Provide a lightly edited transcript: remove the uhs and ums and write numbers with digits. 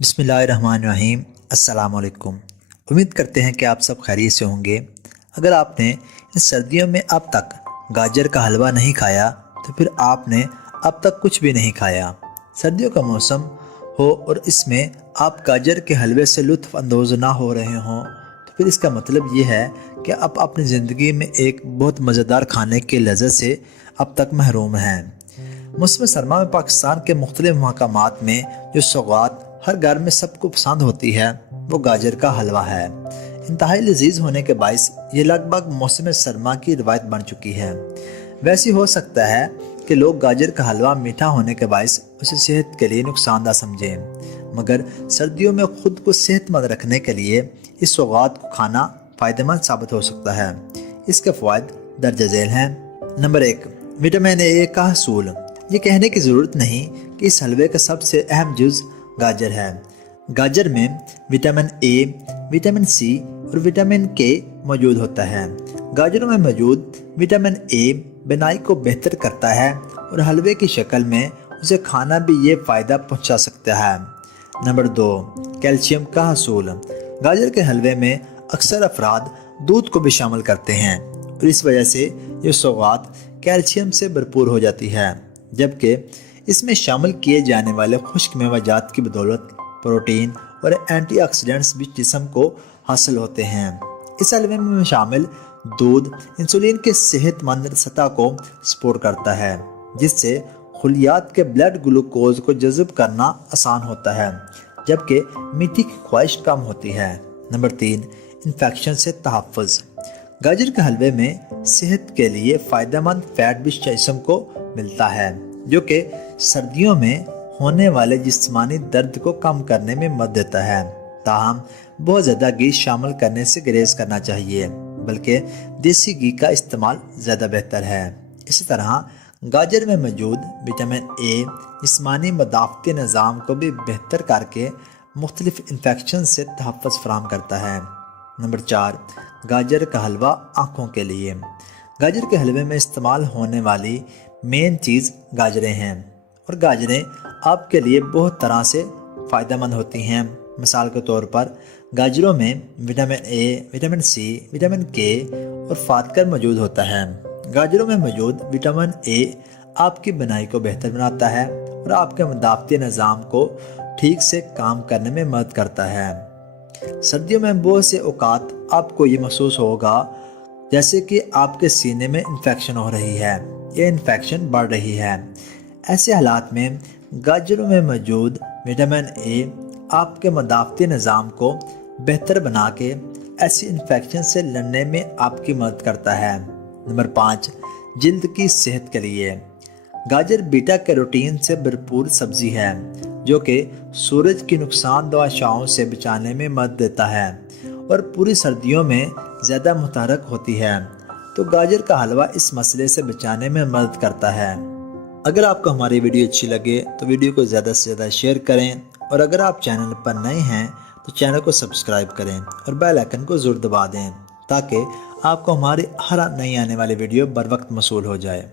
بسم اللہ الرحمن الرحیم۔ السلام علیکم۔ امید کرتے ہیں کہ آپ سب خیریت سے ہوں گے۔ اگر آپ نے ان سردیوں میں اب تک گاجر کا حلوہ نہیں کھایا تو پھر آپ نے اب تک کچھ بھی نہیں کھایا۔ سردیوں کا موسم ہو اور اس میں آپ گاجر کے حلوے سے لطف اندوز نہ ہو رہے ہوں تو پھر اس کا مطلب یہ ہے کہ آپ اپنی زندگی میں ایک بہت مزیدار کھانے کی لذت سے اب تک محروم ہیں۔ موسم سرما میں پاکستان کے مختلف مقامات میں جو سوغات ہر گھر میں سب کو پسند ہوتی ہے وہ گاجر کا حلوہ ہے۔ انتہائی لذیذ ہونے کے باعث یہ لگ بھگ موسم سرما کی روایت بن چکی ہے۔ ویسے ہو سکتا ہے کہ لوگ گاجر کا حلوہ میٹھا ہونے کے باعث اسے صحت کے لیے نقصان دہ سمجھیں، مگر سردیوں میں خود کو صحت مند رکھنے کے لیے اس سوغات کو کھانا فائدہ مند ثابت ہو سکتا ہے۔ اس کے فوائد درج ذیل ہیں۔ نمبر 1، وٹامن اے کا حصول۔ یہ کہنے کی ضرورت نہیں کہ اس حلوے کا سب سے اہم جز گاجر ہے۔ گاجر میں وٹامن اے، وٹامن سی اور وٹامن کے موجود ہوتا ہے۔ گاجروں میں موجود وٹامن اے بینائی کو بہتر کرتا ہے اور حلوے کی شکل میں اسے کھانا بھی یہ فائدہ پہنچا سکتا ہے۔ نمبر 2، کیلشیم کا حصول۔ گاجر کے حلوے میں اکثر افراد دودھ کو بھی شامل کرتے ہیں اور اس وجہ سے یہ سوغات کیلشیم سے بھرپور ہو جاتی ہے، جبکہ اس میں شامل کیے جانے والے خشک میوہ جات کی بدولت پروٹین اور اینٹی آکسیڈنٹس بھی جسم کو حاصل ہوتے ہیں۔ اس حلوے میں شامل دودھ انسولین کے صحت مند سطح کو سپورٹ کرتا ہے، جس سے خلیات کے بلڈ گلوکوز کو جذب کرنا آسان ہوتا ہے، جبکہ میٹھی کی خواہش کم ہوتی ہے۔ نمبر 3، انفیکشن سے تحفظ۔ گاجر کے حلوے میں صحت کے لیے فائدہ مند فیٹ بھی جسم کو ملتا ہے، جو کہ سردیوں میں ہونے والے جسمانی درد کو کم کرنے میں مدد دیتا ہے۔ تاہم بہت زیادہ گھی شامل کرنے سے گریز کرنا چاہیے، بلکہ دیسی گھی کا استعمال زیادہ بہتر ہے۔ اسی طرح گاجر میں موجود وٹامن اے جسمانی مدافعتی نظام کو بھی بہتر کر کے مختلف انفیکشن سے تحفظ فراہم کرتا ہے۔ نمبر 4، گاجر کا حلوہ آنکھوں کے لیے۔ گاجر کے حلوے میں استعمال ہونے والی مین چیز گاجریں ہیں، اور گاجریں آپ کے لیے بہت طرح سے فائدہ مند ہوتی ہیں۔ مثال کے طور پر گاجروں میں vitamin A, vitamin C, vitamin K اور فاتکر موجود ہوتا ہے۔ گاجروں میں موجود وٹامن اے آپ کی بینائی کو بہتر بناتا ہے اور آپ کے مدافعتی نظام کو ٹھیک سے کام کرنے میں مدد کرتا ہے۔ سردیوں میں بہت سے اوقات آپ کو یہ محسوس ہوگا جیسے کہ آپ کے سینے میں انفیکشن ہو رہی ہے یا انفیکشن بڑھ رہی ہے۔ ایسے حالات میں گاجروں میں موجود وٹامن اے آپ کے مدافعتی نظام کو بہتر بنا کے ایسی انفیکشن سے لڑنے میں آپ کی مدد کرتا ہے۔ نمبر 5، جلد کی صحت کے لیے۔ گاجر بیٹا کیروٹین سے بھرپور سبزی ہے، جو کہ سورج کی نقصان دہ اشعاؤں سے بچانے میں مدد دیتا ہے اور پوری سردیوں میں زیادہ متحرک ہوتی ہے، تو گاجر کا حلوہ اس مسئلے سے بچانے میں مدد کرتا ہے۔ اگر آپ کو ہماری ویڈیو اچھی لگے تو ویڈیو کو زیادہ سے زیادہ شیئر کریں، اور اگر آپ چینل پر نئے ہیں تو چینل کو سبسکرائب کریں اور بیل آئیکن کو ضرور دبا دیں تاکہ آپ کو ہماری ہر نئی آنے والی ویڈیو بر وقت موصول ہو جائے۔